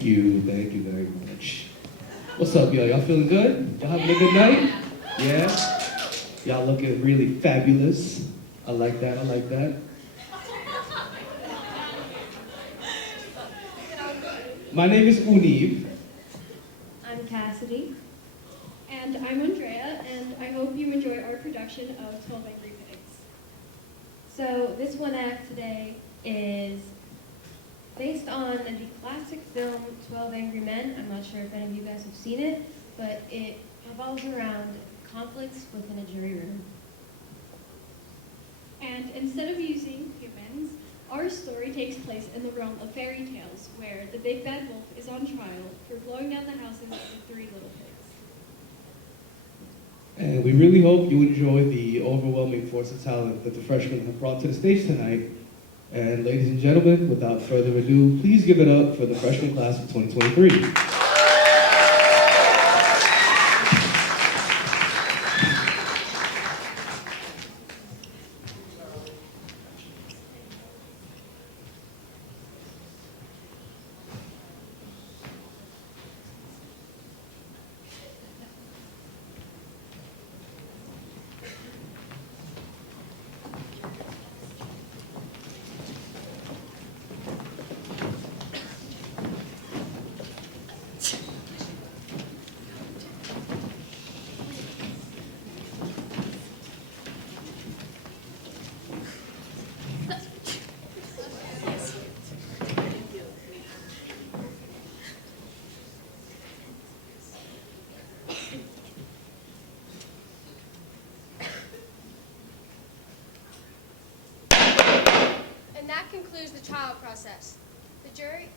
Thank you very much. What's up, y'all? Y'all feeling good? Y'all having a good night? Yeah? Y'all looking really fabulous. I like that, I like that. My name is Univ. I'm Cassidy. And I'm Andrea, and I hope you enjoy our production of 12 Angry Pigs. So this one act today is based on the classic film 12 Angry Men. I'm not sure if any of you guys have seen it, but it revolves around conflicts within a jury room. And instead of using humans, our story takes place in the realm of fairy tales, where the big bad wolf is on trial for blowing down the houses of the 3 little pigs. And we really hope you enjoy the overwhelming force of talent that the freshmen have brought to the stage tonight. And ladies and gentlemen, without further ado, please give it up for the freshman class of 2023. Concludes the trial process. The jury,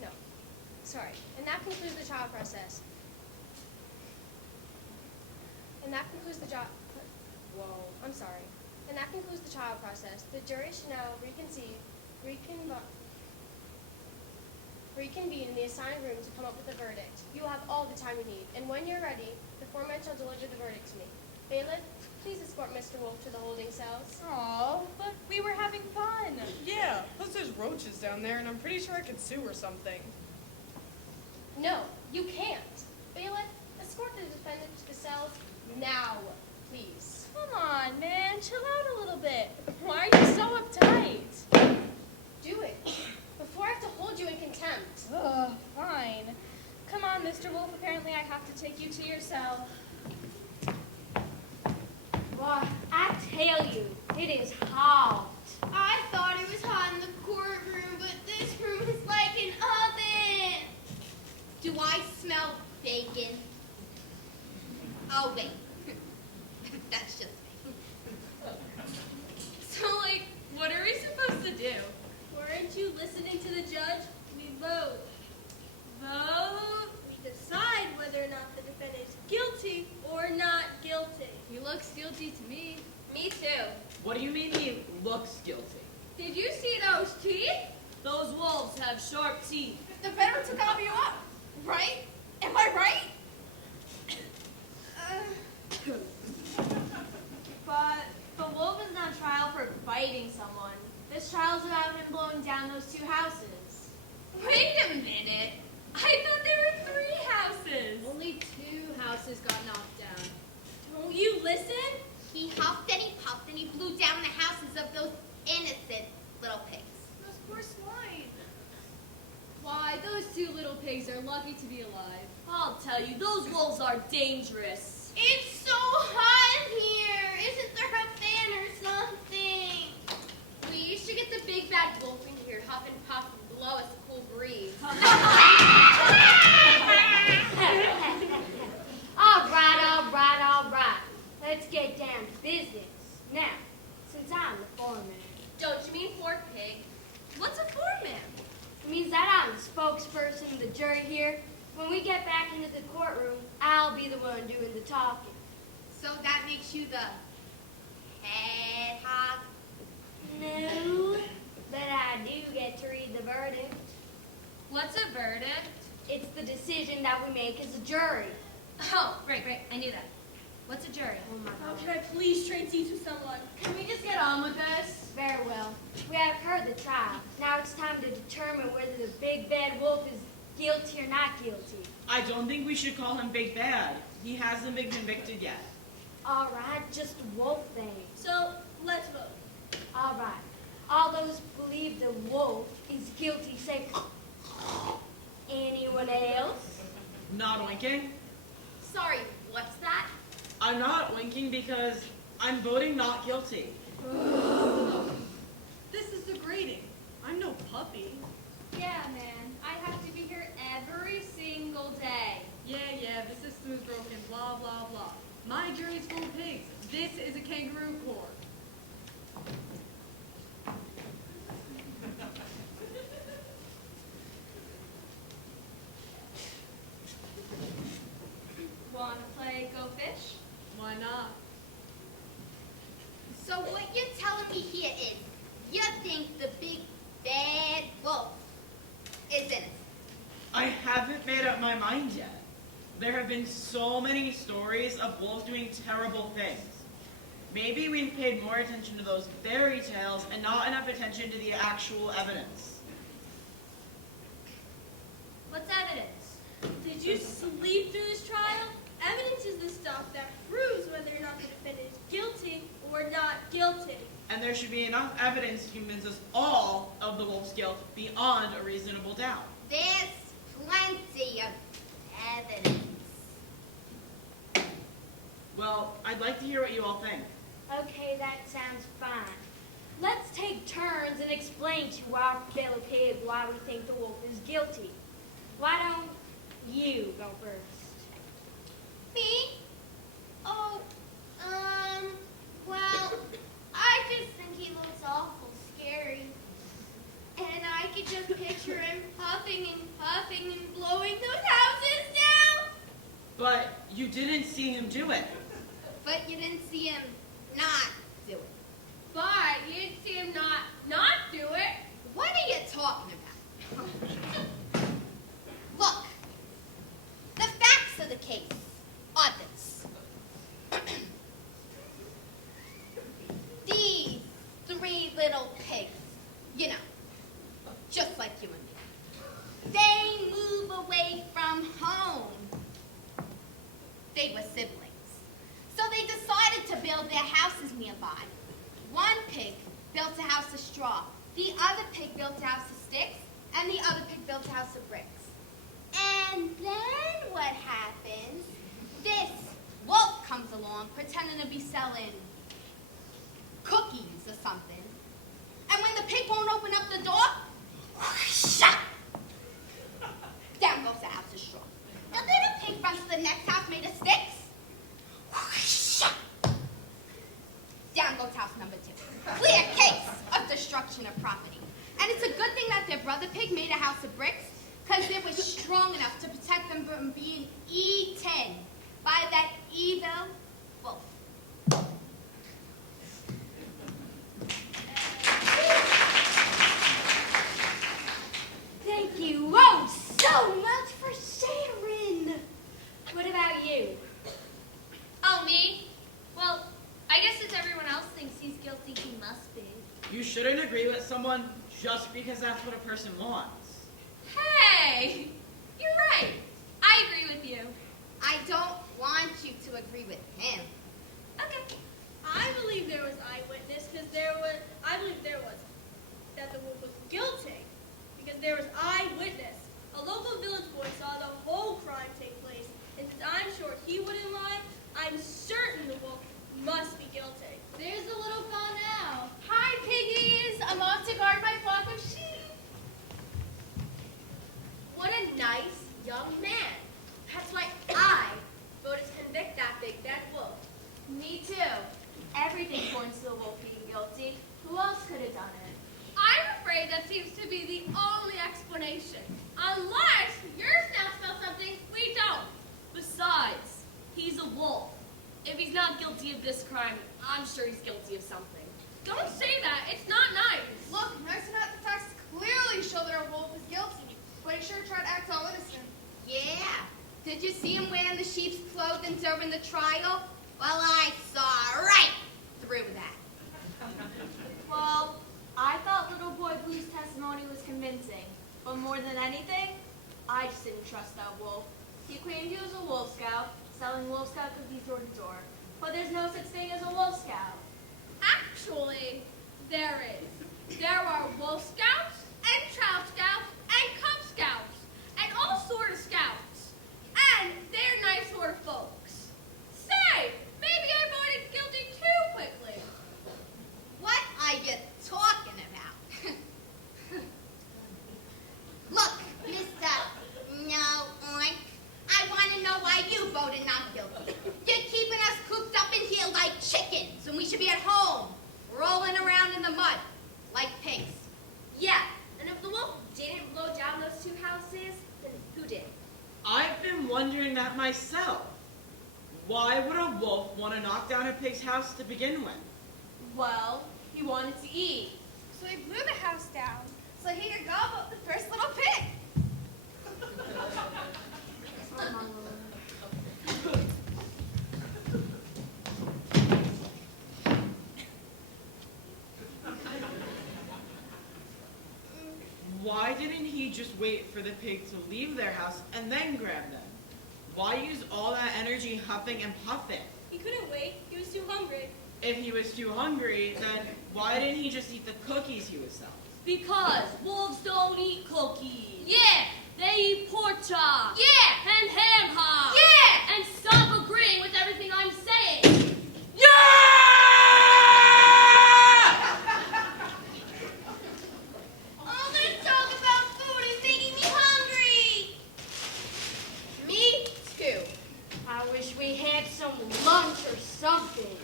no, sorry. And that concludes the trial process. And that concludes the job, whoa, I'm sorry. And that concludes the trial process. The jury should now reconvene in the assigned room to come up with a verdict. You will have all the time you need. And when you're ready, the foreman shall deliver the verdict to me. Bailiff, please escort Mr. Wolf to the holding cells. Aw, but we were having fun. Yeah, plus there's roaches down there, and I'm pretty sure I could sue or something. No, you can't. Bailiff, escort the defendant to the cells now, please. Come on, man, chill out a little bit. Why are you so uptight? Do it, before I have to hold you in contempt. Ugh, fine. Come on, Mr. Wolf, apparently I have to take you to your cell. Well, I tell you, it is hot. I thought it was hot in the courtroom, but this room is like an oven. Do I smell bacon? Oh, wait. That's just me. So, what are we supposed to do? Weren't you listening to the judge? We vote. Vote? We decide whether or not the defendant is guilty or not guilty. He looks guilty to me. Me too. What do you mean he looks guilty? Did you see those teeth? Those wolves have sharp teeth. The veteran took all of you up, right? Am I right? But the wolf is on trial for biting someone. This trial's about him blowing down those 2 houses. Wait a minute. I thought there were 3 houses. Only 2 houses got knocked down. Don't you listen? He huffed and he puffed and he blew down the houses of those innocent little pigs. Those poor swine. Why, those 2 little pigs are lucky to be alive. I'll tell you, those wolves are dangerous. It's so hot in here. Isn't there a fan or something? We should get the big bad wolf in here to huff and puff and blow us a cool breeze. All right. Let's get down to business. Now, since I'm the foreman. Don't you mean poor pig? What's a foreman? It means that I'm the spokesperson of the jury here. When we get back into the courtroom, I'll be the one doing the talking. So that makes you the head hog? No, but I do get to read the verdict. What's a verdict? It's the decision that we make as a jury. Oh, right, I knew that. What's a jury? Oh my How God. can I please trade seats with someone? Can we just get on with this? Very well. We have heard the trial. Now it's time to determine whether the big bad wolf is guilty or not guilty. I don't think we should call him Big Bad. He hasn't been convicted yet. All right, just wolf thing. So, let's vote. All right. All those who believe the wolf is guilty say anyone else? Not winking? Sorry, what's that? I'm not winking because I'm voting not guilty. This is degrading. I'm no puppy. Yeah, man. I have to be here every single day. Yeah, the system is broken, blah, blah, blah. My jury's full of pigs. This is a kangaroo court. Wanna play Go Fish? Why not? So what you're telling me here is, you think the big bad wolf is innocent? I haven't made up my mind yet. There have been so many stories of wolves doing terrible things. Maybe we've paid more attention to those fairy tales and not enough attention to the actual evidence. What's evidence? Did you sleep through this trial? Evidence is the stuff that proves whether or not the defendant is guilty or not guilty. And there should be enough evidence to convince us all of the wolf's guilt beyond a reasonable doubt. There's plenty of evidence. Well, I'd like to hear what you all think. Okay, that sounds fine. Let's take turns and explain to our fellow pig why we think the wolf is guilty. Why don't you go first? Me? Oh, well, I just think he looks awful scary. And I could just picture him huffing and puffing and blowing those houses down. But you didn't see him do it. But you didn't see him not do it. But you didn't see him not do it. What are you talking about? Look, the facts of the case are this. These three little pigs, you know, just like you and me, they move away from home. They were siblings. So they decided to build their houses nearby. One pig built a house of straw. The other pig built a house of sticks. And the other pig built a house of bricks. And then what happens? This wolf comes along pretending to be selling cookies or something. And when the pig won't open up the door, shut! Down goes the house of straw. The little pig runs to the next house made of sticks. Down goes house number 2. Clear case of destruction of property. And it's a good thing that their brother pig made a house of bricks, because it was strong enough to protect them from being eaten by that evil wolf. Thank you oh so much for sharing. What about you? Oh, me? Well, I guess since everyone else thinks he's guilty, he must be. You shouldn't agree with someone just because that's what a person wants. Hey! You're right. I agree with you. I don't want you to agree with him. Okay. I believe there was eyewitness because I believe there was that the wolf was guilty because there was eyewitness. A local village boy saw the whole crime take place, and since I'm sure he wouldn't lie, I'm certain the wolf must be guilty. There's the little fellow now. Hi, piggies. I'm off to guard my flock of sheep. What a nice young man. That's why I voted to convict that big bad wolf. Me too. Everything points to the wolf being guilty. Who else could have done it? I'm afraid that seems to be the only explanation. Unless yours now smells something we don't. Besides, he's a wolf. If he's not guilty of this crime, I'm sure he's guilty of something. Don't say that. It's not nice. Look, nice enough the facts clearly show that our wolf is guilty, but he sure tried to act all innocent. Yeah. Did you see him wearing the sheep's clothing during the trial? Well, I saw right through that. Well, I thought little boy Blue's testimony was convincing, but more than anything, I just didn't trust that wolf. He claimed he was a Wolf Scout, selling Wolf Scout cookies door to door. But there's no such thing as a Wolf Scout. Actually, there is. There are Wolf Scouts and Child Scouts and Cub Scouts and all sort of scouts. And they're nice sort of folks. Say, maybe I voted guilty too quickly. What are you talking about? Look, Mr. No Oink, I want to know why you voted not guilty. You're keeping us cooped up in here like chickens when we should be at home, rolling around in the mud like pigs. Yeah, and if the wolf didn't blow down those two houses, then who did? I've been wondering that myself. Why would a wolf want to knock down a pig's house to begin with? Well, he wanted to eat. So he blew the house down so he could gobble up the first little pig. Why didn't he just wait for the pig to leave their house and then grab them? Why use all that energy huffing and puffing? He couldn't wait. He was too hungry. If he was too hungry, then why didn't he just eat the cookies he was selling? Because wolves don't eat cookies. Yeah, They eat pork chop. yeah, And ham hock. yeah! And stop agreeing with everything I'm saying. All this talk about food is making me hungry. Me too. I wish we had some lunch or something.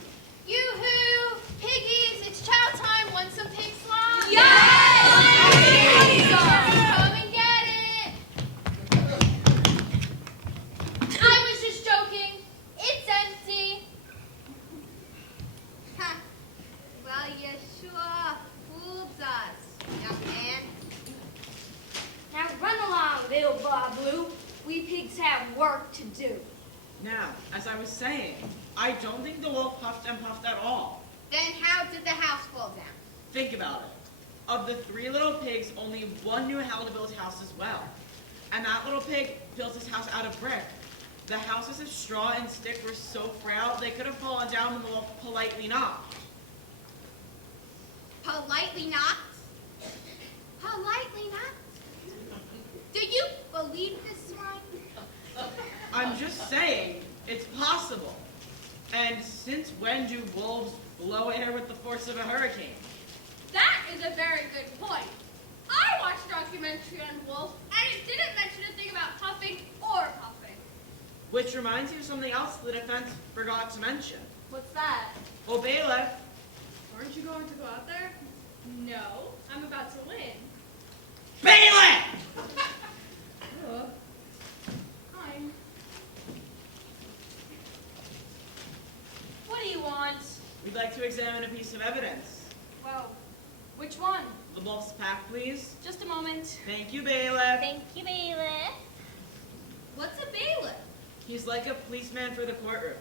Yoo-hoo! Piggies, it's chow time. Want some pig slop? Yay! Come and get it. I was just joking. It's empty. Huh. Well, you sure fooled us, young man. Now run along, little Bob Blue. We pigs have work to do. Now, as I was saying, I don't think the wolf puffed and puffed at all. Then how did the house fall down? Think about it. Of the 3 little pigs, only one knew how to build a house as well. And that little pig built his house out of brick. The houses of straw and stick were so frail they could have fallen down when the wolf politely knocked. Politely knocked? Politely knocked? Do you believe this one? I'm just saying, it's possible. And since when do wolves blow air with the force of a hurricane? That is a very good point. I watched a documentary on wolves, and it didn't mention a thing about huffing or puffing. Which reminds me of something else the defense forgot to mention. What's that? Oh, bailiff, Aren't you going to go out there? No, I'm about to win. bailiff! I'm What do you want? We'd like to examine a piece of evidence. Well, which one? The wolf's pack, please. Just a moment. Thank you, bailiff. Thank you, bailiff. What's a bailiff? He's like a policeman for the courtroom.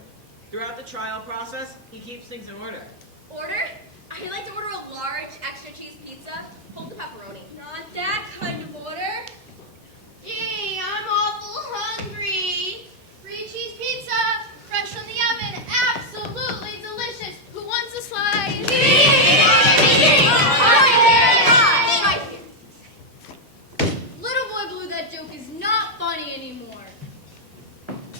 Throughout the trial process, he keeps things in order. Order? I'd like to order a large extra cheese pizza. Hold the pepperoni. not that kind of order. Gee, I'm awful hungry. Free cheese pizza, fresh from the oven, absolutely delicious. Who wants a slice? Little boy Blue, that joke is not funny anymore.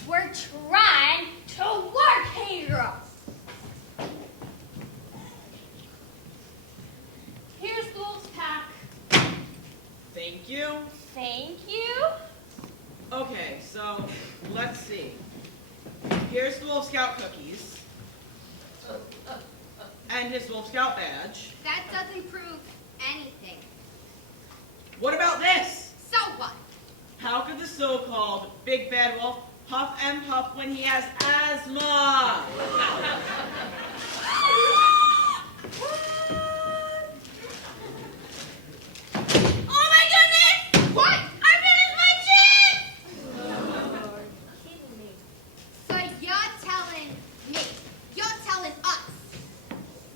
We're trying to work here. Here's the wolf's pack. Thank you. Thank you. Okay, so let's see. Here's the Wolf Scout cookies. And his Wolf Scout badge. That doesn't prove anything. What about this? So what? How could the so-called Big Bad Wolf huff and puff when he has asthma? Oh my goodness! What? I finished my chips! You're kidding me. So you're telling me, you're telling us,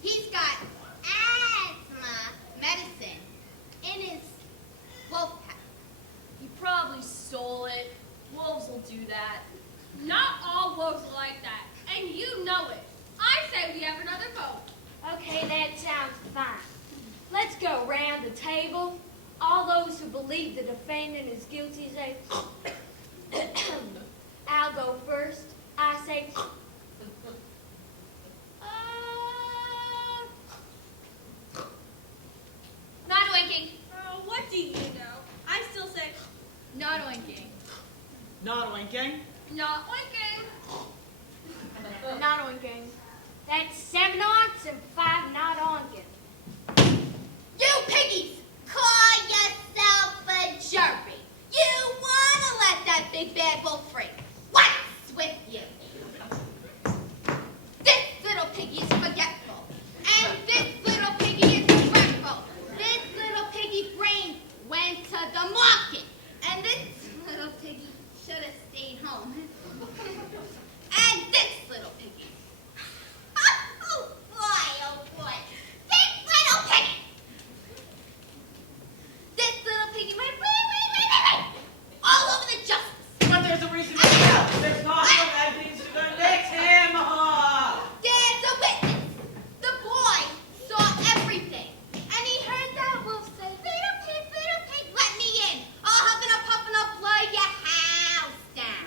he's got asthma medicine in his wolf pack. He probably stole table. All those who believe the defendant is guilty say, I'll go first. I say, Not oinking. What do you know? I still say, Not oinking. Not winking. Not oinking. Not oinking. that's 7 ounce and 5 not onking. You piggies, call yourself a jury. You wanna let that big bad wolf free. What's with you? This little piggy is forgetful. And this little piggy is regretful. This little piggy brain went to the market. And this little piggy should have stayed home. And this little piggy. Oh boy. This little piggy. This little piggy went all over the justice. But there's a reason for that. There's not enough evidence to convict him. There's a witness. The boy saw everything. And he heard that wolf say, little pig, let me in. I'll huffing and puffing up, blow your house down.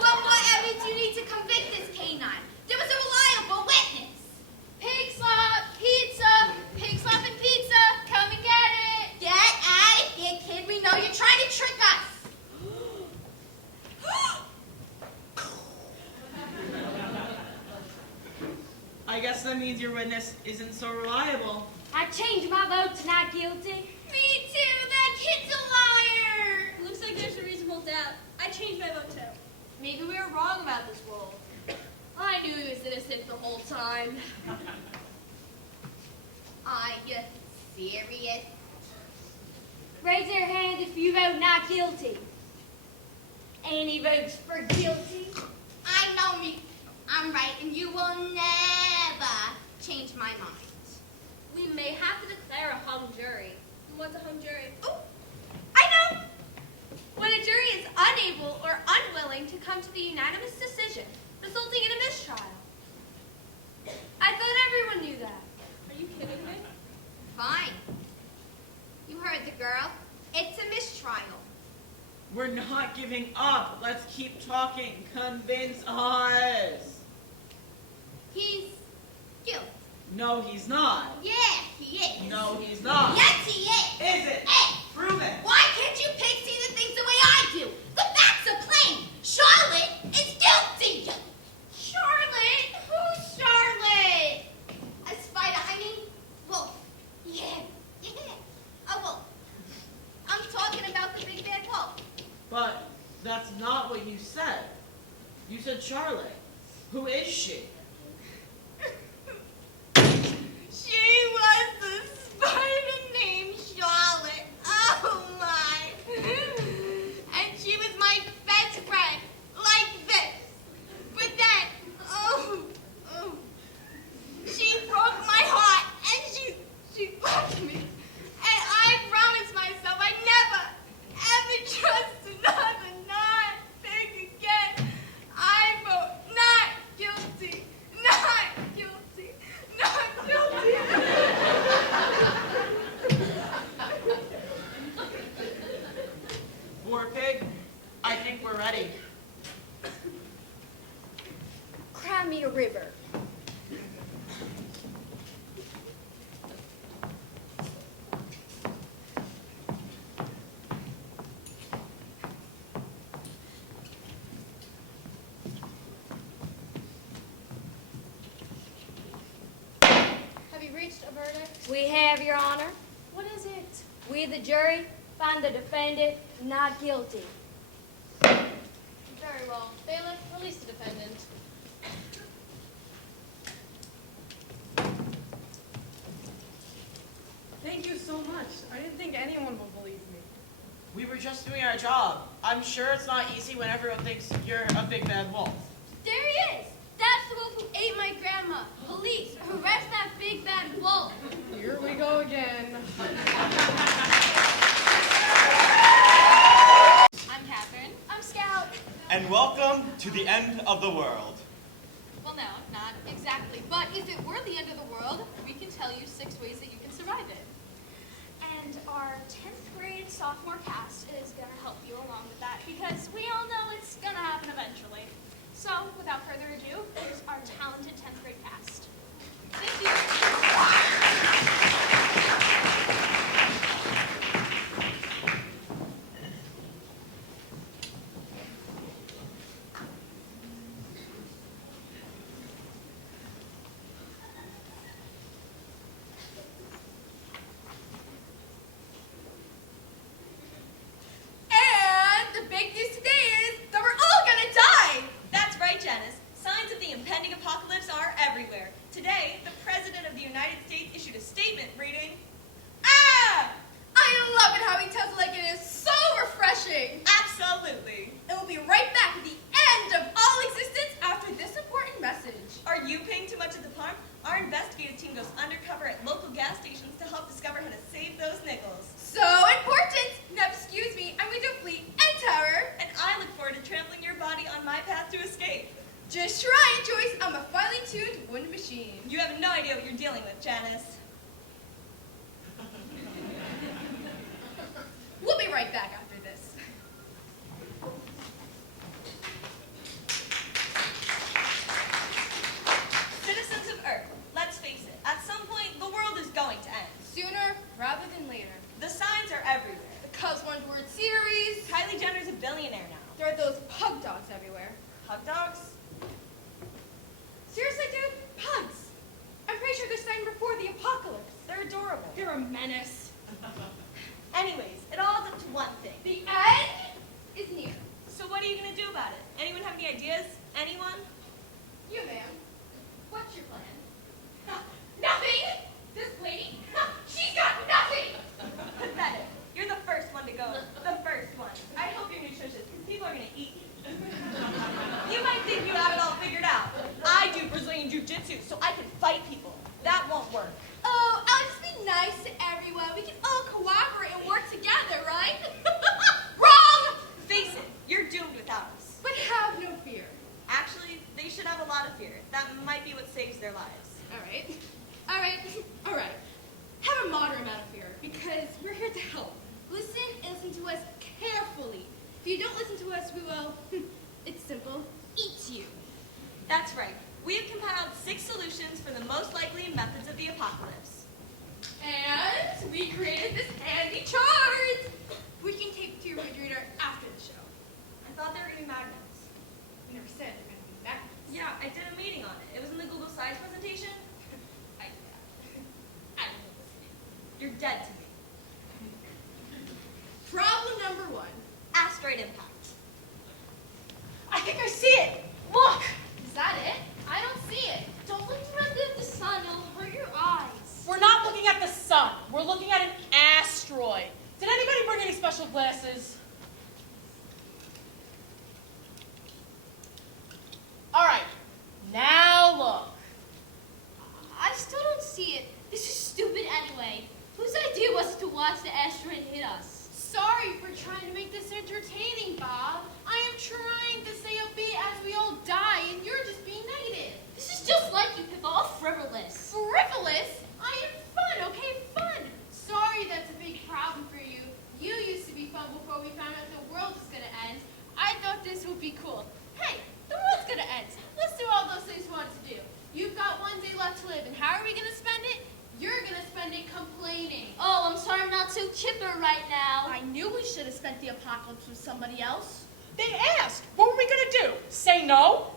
What more evidence do you need to convict this canine? There was a reliable witness. Pig slop, and pizza. Come and get it. Get out of here, kid. We know you're trying to trick us. I guess that means your witness isn't so reliable. I changed my vote to not guilty. Me too. That kid's a liar. looks like there's a reasonable doubt. I changed my vote too. Maybe we were wrong about this wolf. I knew he was innocent the whole time. Are you serious? Raise your hand if you vote not guilty. Any votes for guilty? I know me. I'm right, and you will never change my mind. We may have to declare a hung jury. What's a hung jury? Oh, I know. When a jury is unable or unwilling to come to the unanimous decision, resulting in a mistrial. I thought everyone knew that. Are you kidding me? Fine. You heard the girl. It's a mistrial. We're not giving up. Let's keep talking. Convince us. He's guilty. No, he's not. Yeah, he is. No, he's not. Yes, he is. Is it? Hey, Prove it. why can't you pigs see the things the way I do? The facts are plain. Charlotte is guilty. Charlotte? Who's Charlotte? A spider, I mean, wolf. Yeah. A wolf. I'm talking about the big bad wolf. But that's not what you said. You said Charlotte. Who is she? She was the spider named Charlotte. Oh my. And she was my best friend. Like this. But then, she broke my heart and she left me. And I promised myself I'd never, ever trust another non-pig again. I vote not guilty. Not guilty. Not guilty. War pig, I think we're ready. Cry me a river. Have you reached a verdict? We have, Your Honor. What is it? We, the jury, find the defendant not guilty. Very well. Bailiff, release the defendant. Thank you so much. I didn't think anyone would believe me. We were just doing our job. I'm sure it's not easy when everyone thinks you're a big bad wolf. There he is. That's the wolf who ate my grandma. Police, arrest that big bad wolf. Here we go again. I'm Catherine. I'm Scout. And welcome to the end of the world. Well, no, not exactly. But if it were the end of the world, we can tell you 6 ways that you can survive it. And our 10th grade sophomore cast is going to help you along with that because we all know it's going to happen eventually. So, without further ado, here's our talented 10th grade cast. Thank you. And the big news today is that we're all gonna die! That's right, Janice. Signs of the impending apocalypse are everywhere. Today, the President of the United States issued a statement reading, "Ah!" I love it how he tells it like it is so refreshing. Absolutely. And we'll be right back at the end of all existence after this important message. Are you paying too much at the pump? Our investigative team goes undercover at local gas stations to help discover how to save those nickels. So important! Now excuse me, I'm going to flee and tower. And I look forward to trampling your body on my path to escape. Just try it, Joyce. I'm a finely tuned wooden machine. You have no idea what you're dealing with, Janice. We'll be right back after this. Citizens of Earth, let's face it, at some point, the world is going to end. Sooner rather than later. The signs are everywhere. The Cubs One Word Series. Kylie Jenner's a billionaire now. There are those pug dogs everywhere. Hug dogs? Seriously, dude? Pugs! I'm pretty sure they're signed before the apocalypse. They're adorable. They're a menace. Anyways, it all adds up to one thing. The end is near. So what are you going to do about it? Anyone have any ideas? Anyone? You, ma'am. What's your plan? Nothing! This lady, she's got nothing! Pathetic. You're the first one to go. The first one. I hope you're nutritious, because people are going to eat you. You might think you have it all figured out. I do Brazilian Jiu-Jitsu, so I can fight people. That won't work. Oh, I'll just be nice to everyone. We can all cooperate and work together, right? Wrong! Face it, you're doomed without us. But have no fear. Actually, they should have a lot of fear. That might be what saves their lives. Alright. Alright. Have a moderate amount of fear, because we're here to help. Listen and listen to us carefully. If you don't listen to us, we will, it's simple, eat you. That's right. We have compiled 6 solutions for the most likely methods of the apocalypse. And we created this handy chart, which you can take to your refrigerator after the show. I thought they were going to be magnets. We never said they're going to be magnets. Yeah, I did a meeting on it. It was in the Google Slides presentation. I don't know this thing. You're dead to me. Problem number 1. Asteroid impact. I think I see it. Look! Is that it? I don't see it. Don't look directly at the sun. It'll hurt your eyes. We're not looking at the sun. We're looking at an asteroid. Did anybody bring any special glasses? All right, now look. I still don't see it. This is stupid anyway. Whose idea was it to watch the asteroid hit us? Sorry for trying to make this entertaining, Bob. I am trying to stay upbeat as we all die, and you're just being negative. This is just like you, Pippa, all frivolous. Frivolous? I am fun, okay? Fun. Sorry that's a big problem for you. You used to be fun before we found out the world was going to end. I thought this would be cool. Hey, the world's going to end. Let's do all those things we want to do. You've got one day left to live, and how are we going to spend it? You're going to spend it complaining. Oh, I'm sorry I'm not so chipper right now. I knew we should have spent the apocalypse with somebody else. They asked, what were we going to do? Say no?